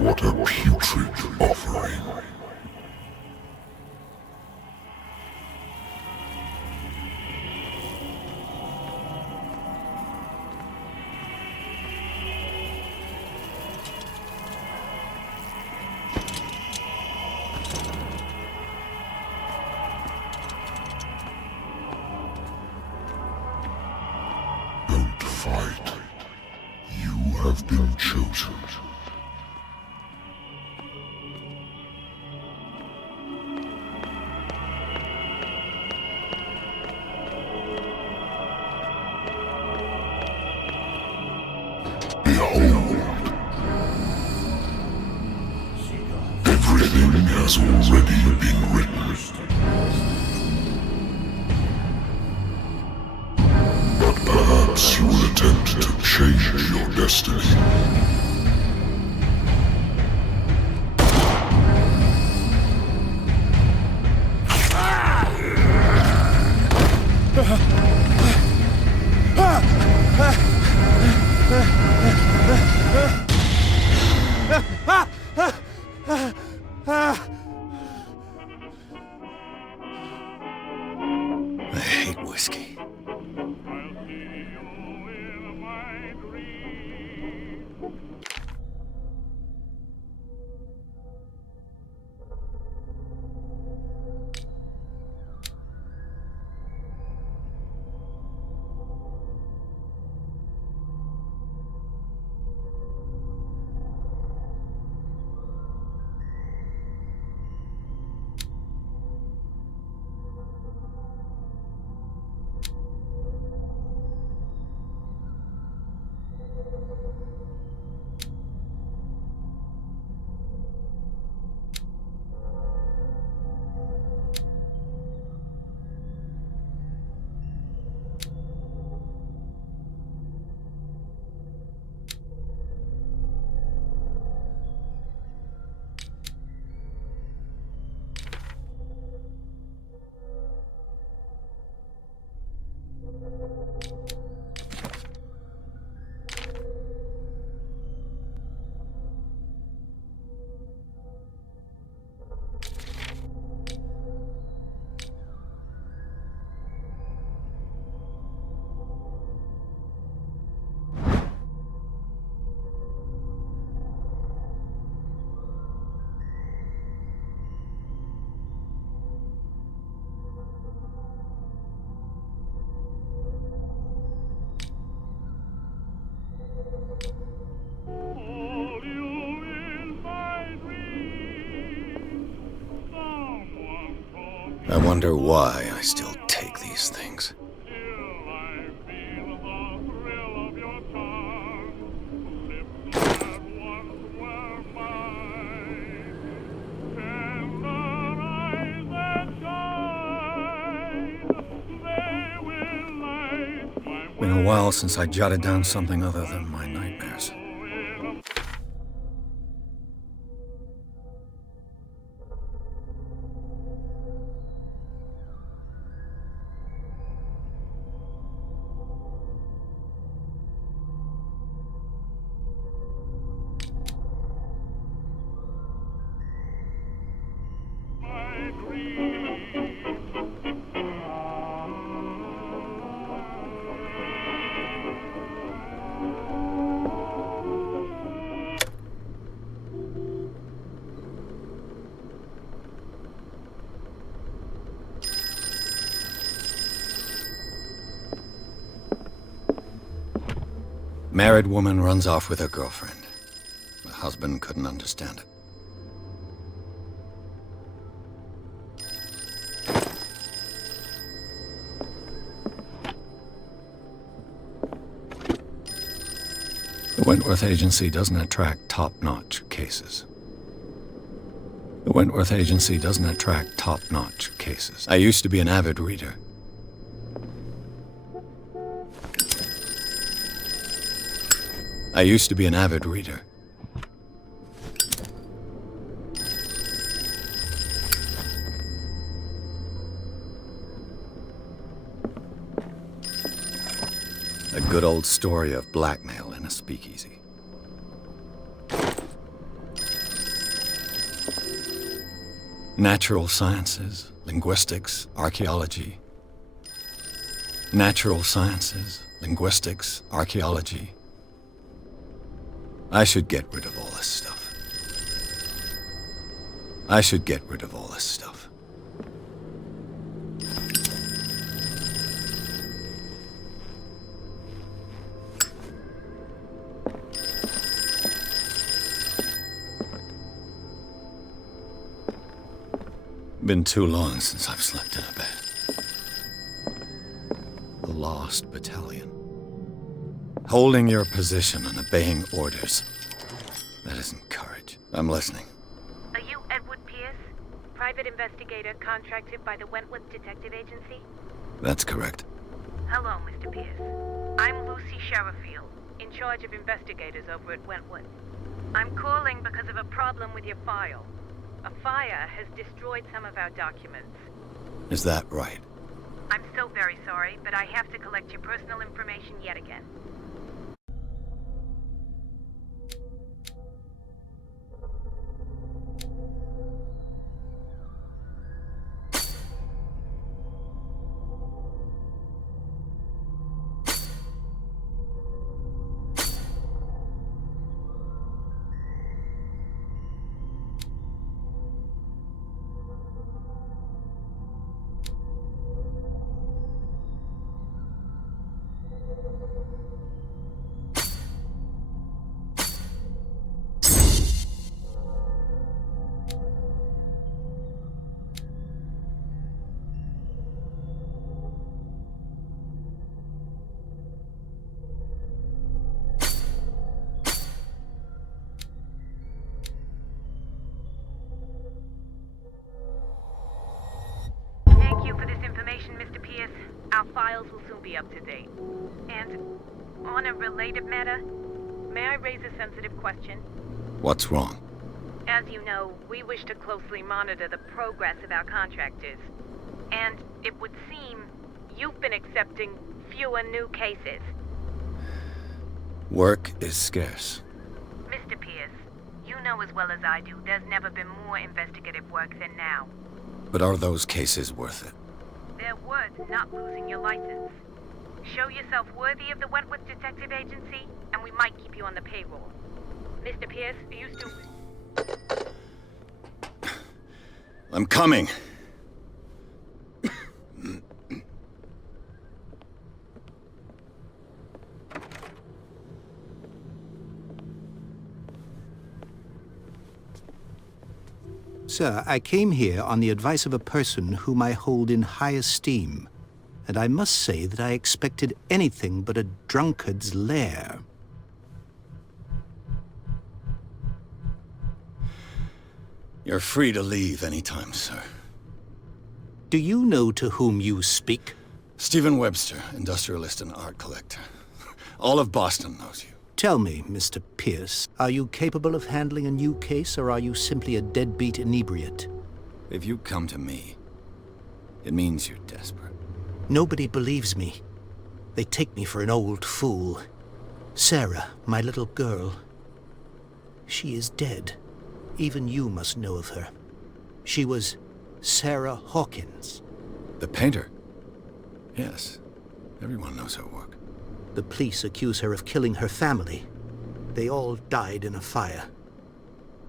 What a putrid offering. Don't fight. You have been chosen. Everything has already been written. But perhaps you will attempt to change your destiny. I hate whiskey. I wonder why I still take these things. Been a while since I jotted down something other than my nightmares. Married woman runs off with her girlfriend. The husband couldn't understand it. The Wentworth Agency doesn't attract top-notch cases. The Wentworth Agency doesn't attract top-notch cases. I used to be an avid reader. I used to be an avid reader. A good old story of blackmail in a speakeasy. Natural sciences, linguistics, archaeology. Natural sciences, linguistics, archaeology. I should get rid of all this stuff. I should get rid of all this stuff. Been too long since I've slept in a bed. The Lost Battalion. Holding your position and obeying orders. That isn't courage. I'm listening. Are you Edward Pierce, private investigator contracted by the Wentworth Detective Agency? That's correct. Hello, Mr. Pierce. I'm Lucy Sherifield, in charge of investigators over at Wentworth. I'm calling because of a problem with your file. A fire has destroyed some of our documents. Is that right? I'm so very sorry, but I have to collect your personal information yet again. Thank you for this information, Mr. Pierce. Our files will soon be up to date. And on a related matter, may I raise a sensitive question? What's wrong? As you know, we wish to closely monitor the progress of our contractors. And it would seem you've been accepting fewer new cases. Work is scarce. Mr. Pierce, you know as well as I do, there's never been more investigative work than now. But are those cases worth it? They're worth not losing your license. Show yourself worthy of the Wentworth Detective Agency, and we might keep you on the payroll. Mr. Pierce, are you still... I'm coming. Sir, I came here on the advice of a person whom I hold in high esteem, and I must say that I expected anything but a drunkard's lair. You're free to leave anytime, sir. Do you know to whom you speak? Stephen Webster, industrialist and art collector. All of Boston knows you. Tell me, Mr. Pierce, are you capable of handling a new case, or are you simply a deadbeat inebriate? If you come to me, it means you're desperate. Nobody believes me. They take me for an old fool. Sarah, my little girl, she is dead. Even you must know of her. She was Sarah Hawkins. The painter? Yes. Everyone knows her work. The police accuse her of killing her family. They all died in a fire.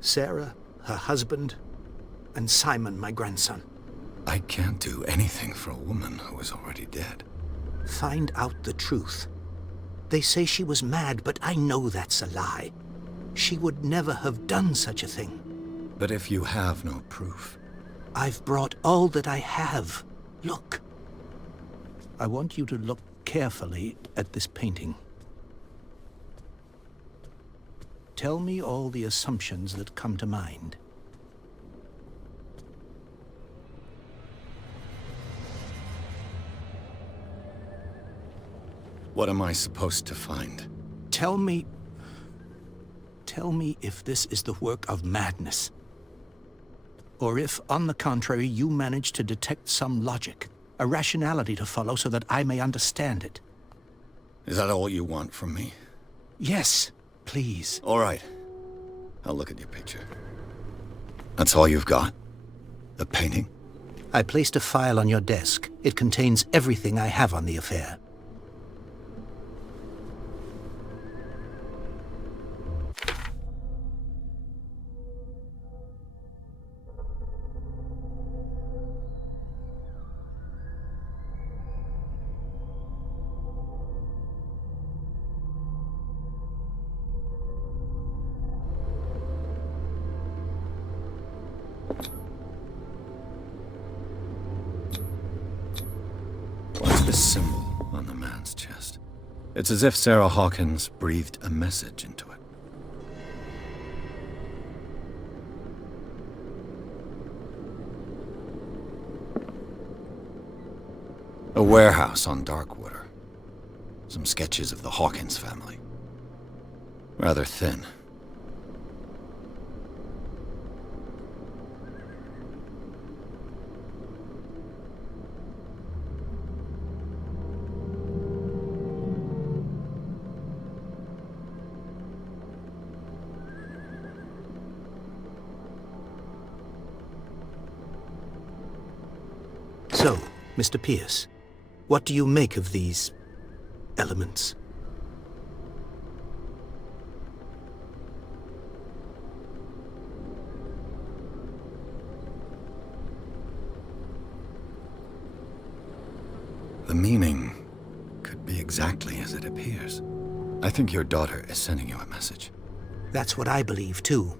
Sarah, her husband, and Simon, my grandson. I can't do anything for a woman who is already dead. Find out the truth. They say she was mad, but I know that's a lie. She would never have done such a thing. But if you have no proof... I've brought all that I have. Look. I want you to look carefully at this painting. Tell me all the assumptions that come to mind. What am I supposed to find? Tell me if this is the work of madness. Or if, on the contrary, you manage to detect some logic, a rationality to follow so that I may understand it. Is that all you want from me? Yes, please. All right. I'll look at your picture. That's all you've got? The painting? I placed a file on your desk. It contains everything I have on the affair. What's this symbol on the man's chest? It's as if Sarah Hawkins breathed a message into it. A warehouse on Darkwater. Some sketches of the Hawkins family. Rather thin. So, Mr. Pierce, what do you make of these elements? The meaning could be exactly as it appears. I think your daughter is sending you a message. That's what I believe, too.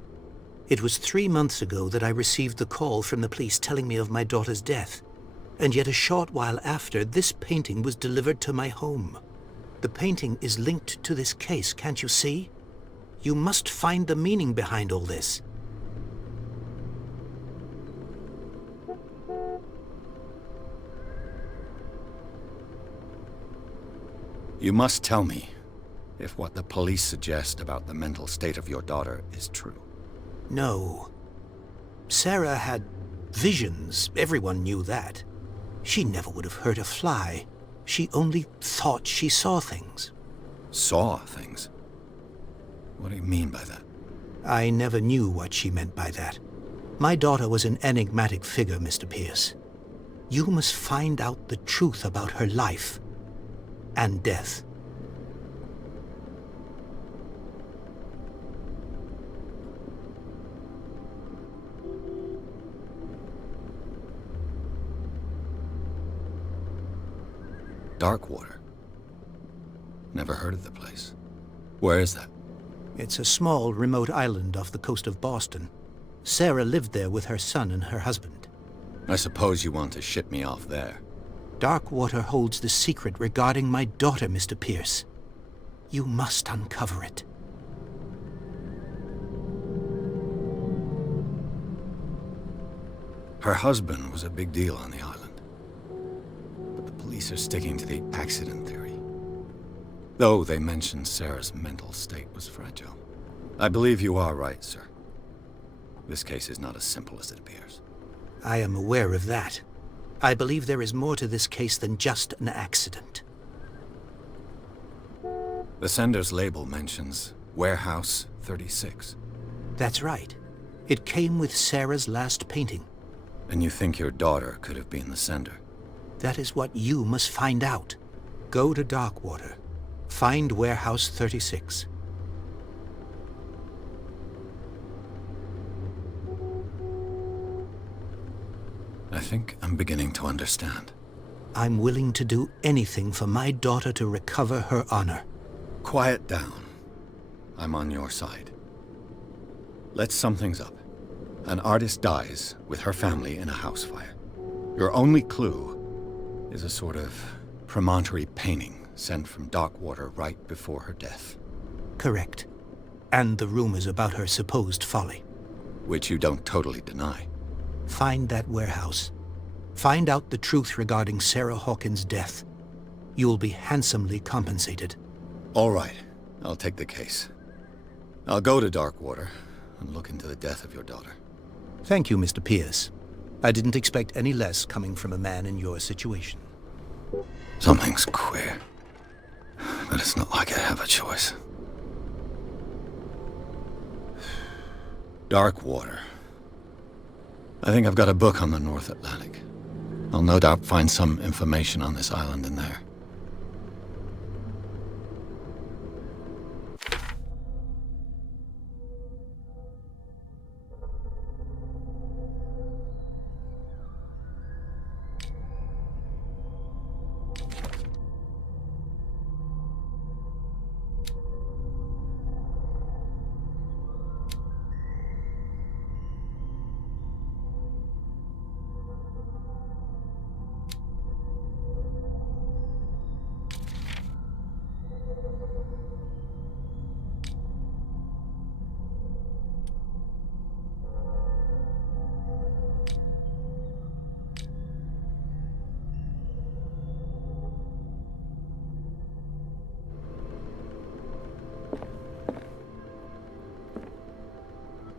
It was 3 months ago that I received the call from the police telling me of my daughter's death. And yet a short while after, this painting was delivered to my home. The painting is linked to this case, can't you see? You must find the meaning behind all this. You must tell me if what the police suggest about the mental state of your daughter is true. No. Sarah had visions. Everyone knew that. She never would have hurt a fly. She only thought she saw things. Saw things? What do you mean by that? I never knew what she meant by that. My daughter was an enigmatic figure, Mr. Pierce. You must find out the truth about her life and death. Darkwater. Never heard of the place. Where is that? It's a small, remote island off the coast of Boston. Sarah lived there with her son and her husband. I suppose you want to ship me off there. Darkwater holds the secret regarding my daughter, Mr. Pierce. You must uncover it. Her husband was a big deal on the island. But the police are sticking to the accident theory. Though they mentioned Sarah's mental state was fragile. I believe you are right, sir. This case is not as simple as it appears. I am aware of that. I believe there is more to this case than just an accident. The sender's label mentions Warehouse 36. That's right. It came with Sarah's last painting. And you think your daughter could have been the sender? That is what you must find out. Go to Darkwater. Find Warehouse 36. I think I'm beginning to understand. I'm willing to do anything for my daughter to recover her honor. Quiet down. I'm on your side. Let's sum things up. An artist dies with her family in a house fire. Your only clue is a sort of promontory painting sent from Darkwater right before her death. Correct. And the rumors about her supposed folly. Which you don't totally deny. Find that warehouse. Find out the truth regarding Sarah Hawkins' death. You'll be handsomely compensated. All right. I'll take the case. I'll go to Darkwater and look into the death of your daughter. Thank you, Mr. Pierce. I didn't expect any less coming from a man in your situation. Something's queer. But it's not like I have a choice. Darkwater. I think I've got a book on the North Atlantic. I'll no doubt find some information on this island in there.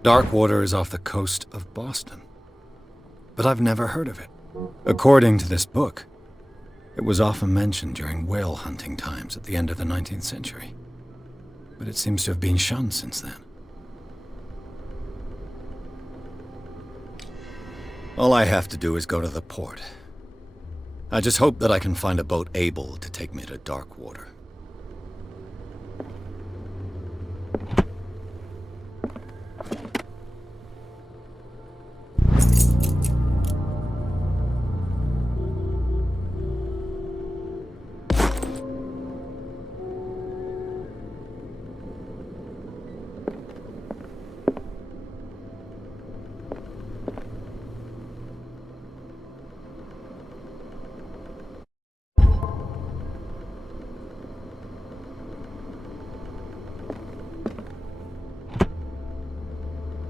Darkwater is off the coast of Boston. But I've never heard of it. According to this book, it was often mentioned during whale hunting times at the end of the 19th century. But it seems to have been shunned since then. All I have to do is go to the port. I just hope that I can find a boat able to take me to Darkwater.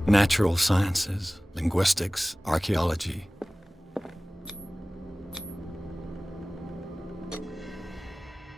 Natural sciences, linguistics, archaeology,